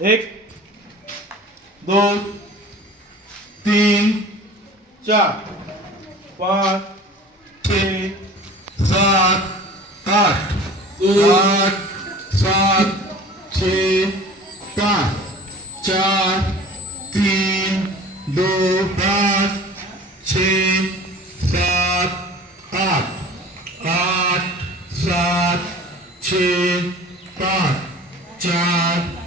एक 2 3 4 5 6 7 8 8 7 6 5 4 3 2 5 6 7 8 8 7 6 5 4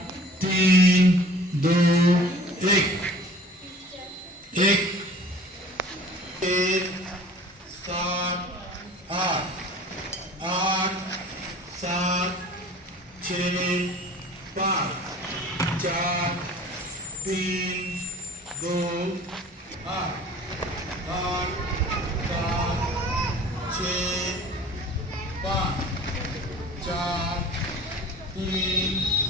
3 2 1 1 7 8 8 7 6 5 4 3 2 8 8 7 6 5 4 3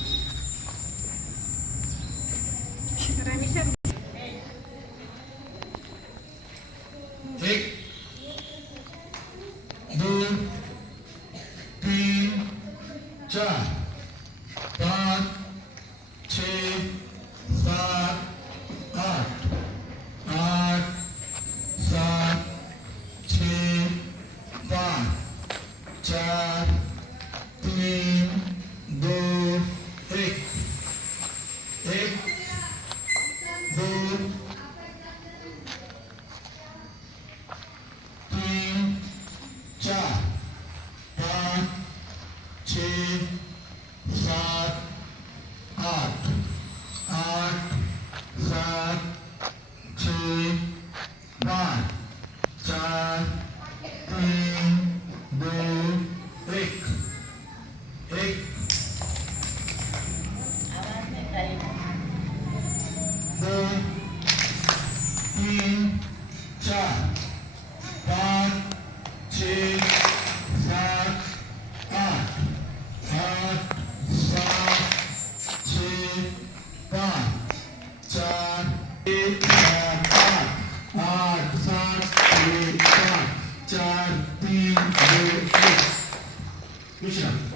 एक 2 3 4 5 6 7 8 8 7 6 5 4 3 2 1 1 2 3 4 5 6 7 8 8 7 6 5 4 3 2 1 1 2 3 4 5 6 7 8 8 7 6 5 4 1 8 8 7 6 5 4 3 2 1 विश्राम